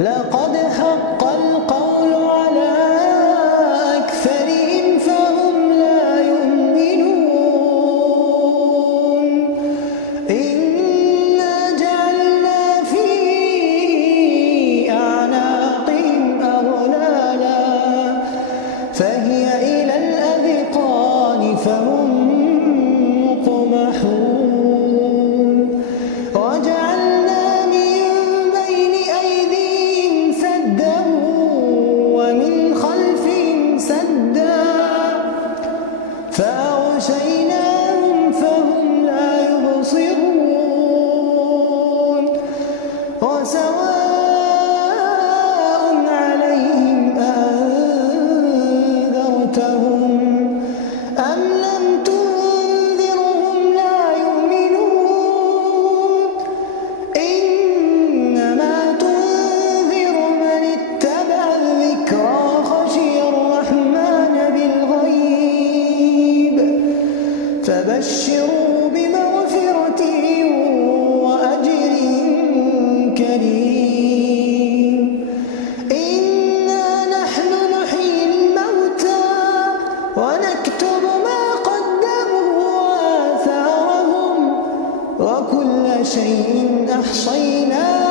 لقد حق القول على أكثرهم فهم لا يؤمنون إنا جعلنا في أعناقهم أغلالا فهي إلى الأذقان فهم مقمحون وجعلنا من بين أيديهم سدا ومن خلفهم سدا فأغشيناهم فهم لا يبصرون وسواء عليهم أنذرتهم أم لم تنذرهم لا يؤمنون إنما تنذر من اتبع الذكر وخشي الرحمن بالغيب فبشروا بمغفرة وأجر كريم إنا نحن نحيي الموتى ونكتب ما قدموا وآثارهم وكل شيء أحصيناه